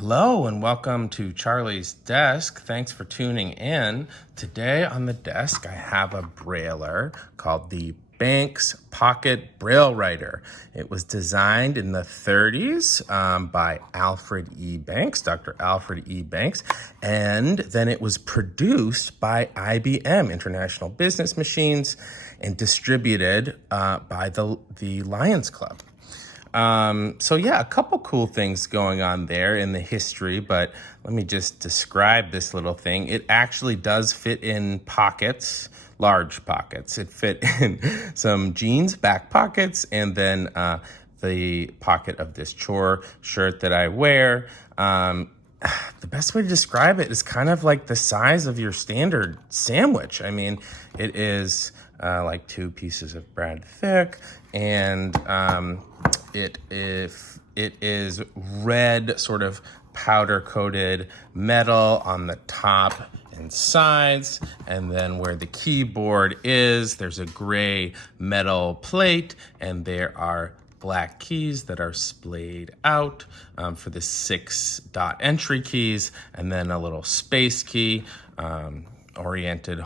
Hello and welcome to Charlie's Desk. Thanks for tuning in. Today on the desk, I have a Brailler called the Banks Pocket Braille Writer. It was designed in the 30s by Alfred E. Banks, Dr. Alfred E. Banks, and then it was produced by IBM, International Business Machines, and distributed by the Lions Club. So yeah, a couple cool things going on there in the history, but let me just describe this little thing. It actually does fit in pockets, large pockets. It fit in some jeans back pockets, and then the pocket of this chore shirt that I wear. The best way to describe it is kind of like the size of your standard sandwich. I mean, it is like 2 pieces of bread thick, and it is red, sort of powder coated metal on the top and sides, and then where the keyboard is, there's a gray metal plate, and there are black keys that are splayed out for the 6 dot entry keys, and then a little space key oriented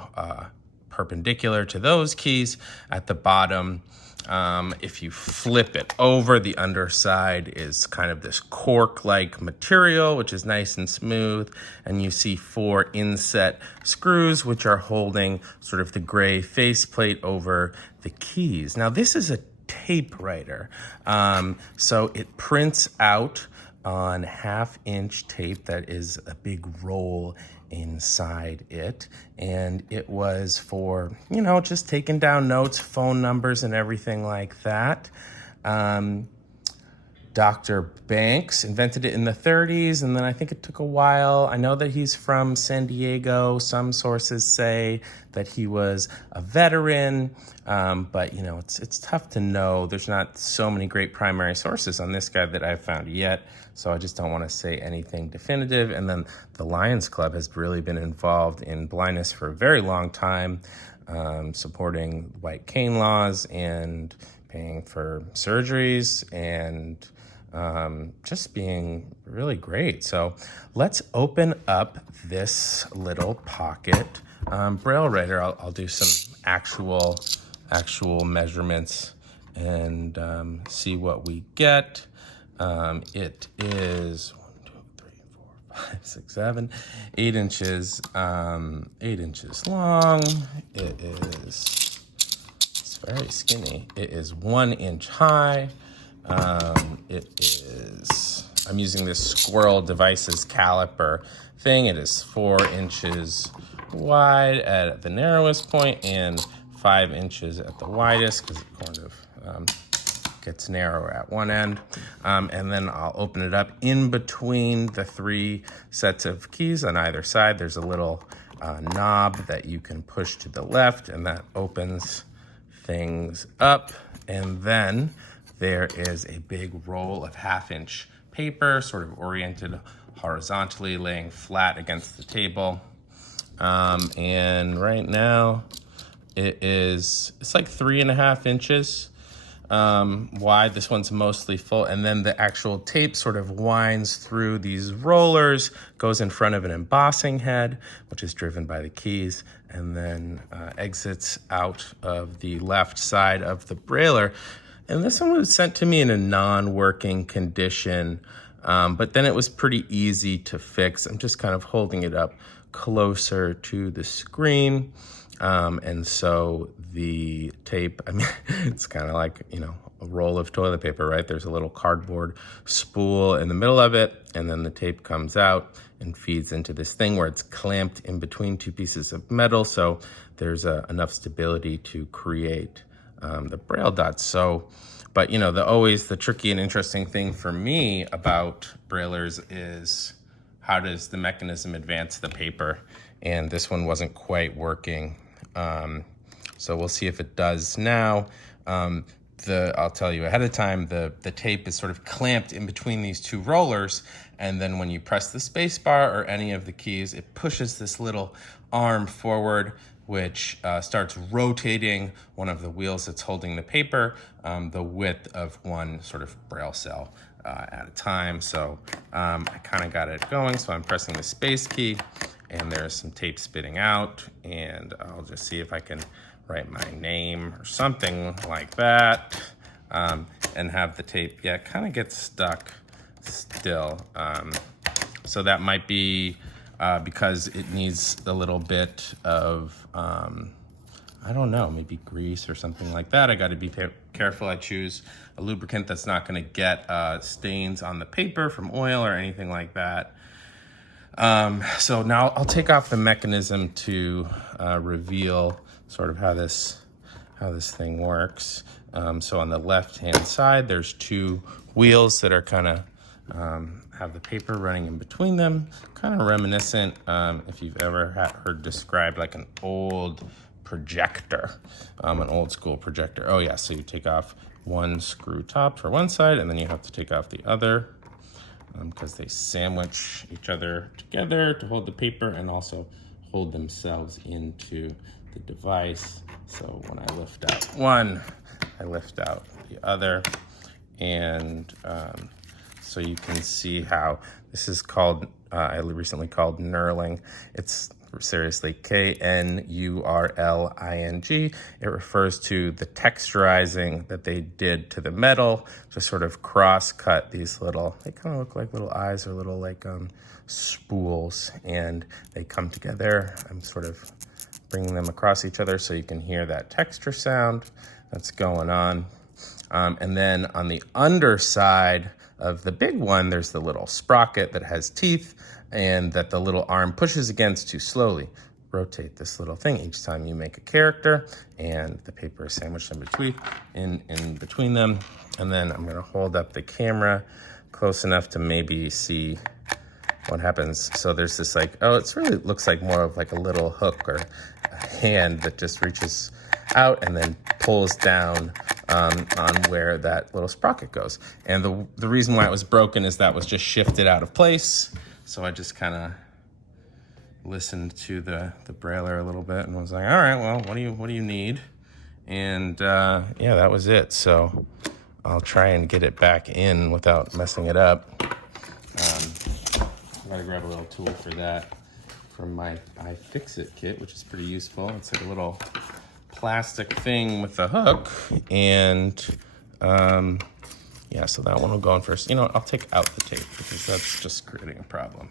perpendicular to those keys at the bottom. If you flip it over, the underside is kind of this cork-like material, which is nice and smooth. And you see 4 inset screws, which are holding sort of the gray faceplate over the keys. Now, this is a tape writer. So it prints out on 1/2-inch tape that is a big roll inside it, and it was for, just taking down notes, phone numbers, and everything like that. Dr. Banks invented it in the 30s, and then I think it took a while. I know that he's from San Diego. Some sources say that he was a veteran, but it's tough to know. There's not so many great primary sources on this guy that I've found yet, so I just don't want to say anything definitive. And then the Lions Club has really been involved in blindness for a very long time, supporting white cane laws and paying for surgeries and just being really great. So let's open up this little pocket Braille writer. I'll do some actual measurements and see what we get. It is 1, 2, 3, 4, 5, 6, 7, 8 inches, 8 inches long. It's very skinny. It is 1 inch high. I'm using this Squirrel Devices caliper thing. It is 4 inches wide at the narrowest point and 5 inches at the widest, because it kind of gets narrower at one end. And then I'll open it up. In between the 3 sets of keys on either side, there's a little knob that you can push to the left, and that opens things up. And then there is a big roll of 1/2-inch paper, sort of oriented horizontally, laying flat against the table. And right now it's like 3.5 inches wide. This one's mostly full. And then the actual tape sort of winds through these rollers, goes in front of an embossing head, which is driven by the keys, and then exits out of the left side of the Brailler. And this one was sent to me in a non-working condition, but then it was pretty easy to fix. I'm just kind of holding it up closer to the screen. And so the tape, it's kind of like, a roll of toilet paper, right? There's a little cardboard spool in the middle of it, and then the tape comes out and feeds into this thing where it's clamped in between 2 pieces of metal. So there's enough stability to create the Braille dots. So, but the tricky and interesting thing for me about Braillers is, how does the mechanism advance the paper? And this one wasn't quite working. So we'll see if it does now. I'll tell you ahead of time, the tape is sort of clamped in between these 2 rollers, and then when you press the space bar or any of the keys, it pushes this little arm forward, which starts rotating one of the wheels that's holding the paper the width of one sort of Braille cell. at a time. So I kind of got it going. So I'm pressing the space key, and there's some tape spitting out, and I'll just see if I can write my name or something like that, and have the tape, kind of get stuck still. So that might be because it needs a little bit of, I don't know, maybe grease or something like that. I got to be careful. I choose a lubricant that's not going to get stains on the paper from oil or anything like that. So now I'll take off the mechanism to reveal sort of how this thing works. So on the left-hand side, there's two wheels that are kind of have the paper running in between them, kind of reminiscent, if you've ever heard described like an old projector, an old school projector. Oh yeah, so you take off one screw top for one side, and then you have to take off the other, because they sandwich each other together to hold the paper and also hold themselves into the device. So when I lift out one, I lift out the other, and so you can see how this is called, I recently called knurling. It's seriously Knurling. It refers to the texturizing that they did to the metal to sort of cross-cut these little, they kind of look like little eyes or little like spools, and they come together. I'm sort of bringing them across each other so you can hear that texture sound that's going on. And then on the underside of the big one, there's the little sprocket that has teeth and that the little arm pushes against to slowly rotate this little thing each time you make a character, and the paper is sandwiched in between them. And then I'm gonna hold up the camera close enough to maybe see what happens. So there's this like, oh, it's really looks like more of like a little hook or a hand that just reaches out and then pulls down on where that little sprocket goes. And the reason why it was broken is that was just shifted out of place. So I just kind of listened to the Brailler a little bit and was like, all right, well, what do you need? And yeah, that was it. So I'll try and get it back in without messing it up. I gotta grab a little tool for that from my iFixit kit, which is pretty useful. It's like a little plastic thing with a hook, and yeah, so that one will go in first. You know what, I'll take out the tape because that's just creating a problem.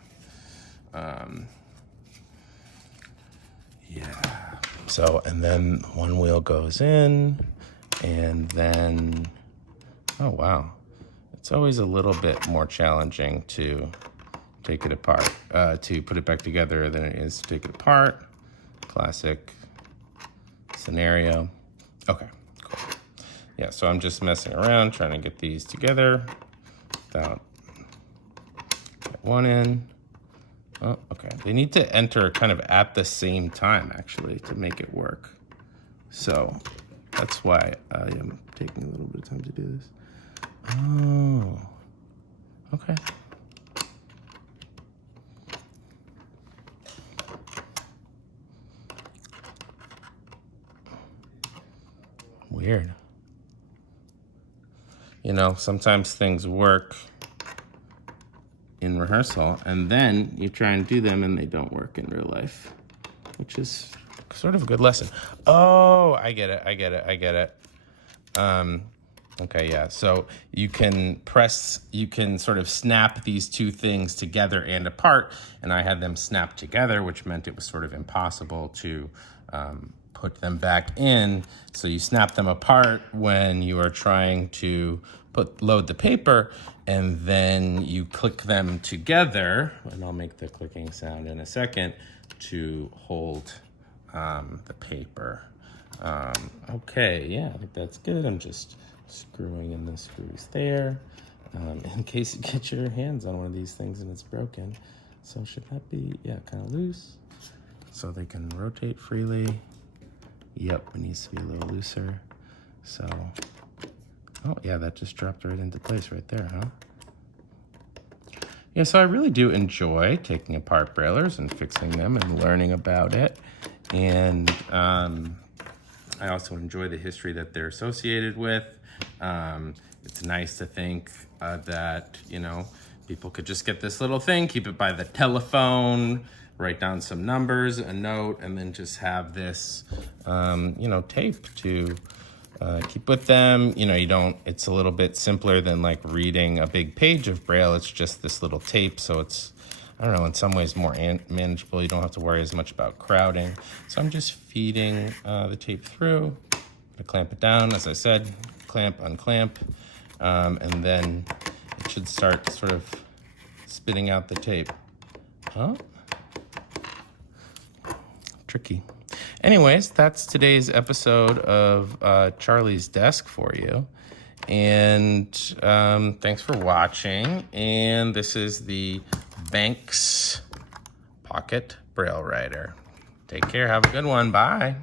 Yeah, so, and then one wheel goes in, and then, oh wow, it's always a little bit more challenging to take it apart, to put it back together than it is to take it apart. Classic scenario. Okay, cool. Yeah, so I'm just messing around trying to get these together without, get one in. Oh, okay. They need to enter kind of at the same time actually to make it work. So that's why I am taking a little bit of time to do this. Oh, okay. Weird. You know, sometimes things work in rehearsal and then you try and do them and they don't work in real life, which is sort of a good lesson. Oh, I get it. Okay, yeah, so you can sort of snap these two things together and apart, and I had them snapped together, which meant it was sort of impossible to put them back in. So you snap them apart when you are trying to load the paper, and then you click them together, and I'll make the clicking sound in a second, to hold the paper. Okay, yeah, I think that's good. I'm just screwing in the screws there, in case you get your hands on one of these things and it's broken. So should that be, yeah, kind of loose, so they can rotate freely. Yep, it needs to be a little looser. So, oh yeah, that just dropped right into place right there, huh? Yeah, so I really do enjoy taking apart Braillers and fixing them and learning about it. And I also enjoy the history that they're associated with. It's nice to think that, you know, people could just get this little thing, keep it by the telephone, write down some numbers, a note, and then just have this, you know, tape to keep with them. You know, it's a little bit simpler than like reading a big page of Braille. It's just this little tape, so it's, I don't know, in some ways more manageable. You don't have to worry as much about crowding. So I'm just feeding the tape through. To clamp it down, as I said, clamp, unclamp, and then it should start sort of spitting out the tape. Huh? Tricky. Anyways, that's today's episode of Charlie's Desk for you. And thanks for watching. And this is the Banks Pocket Braille Writer. Take care. Have a good one. Bye.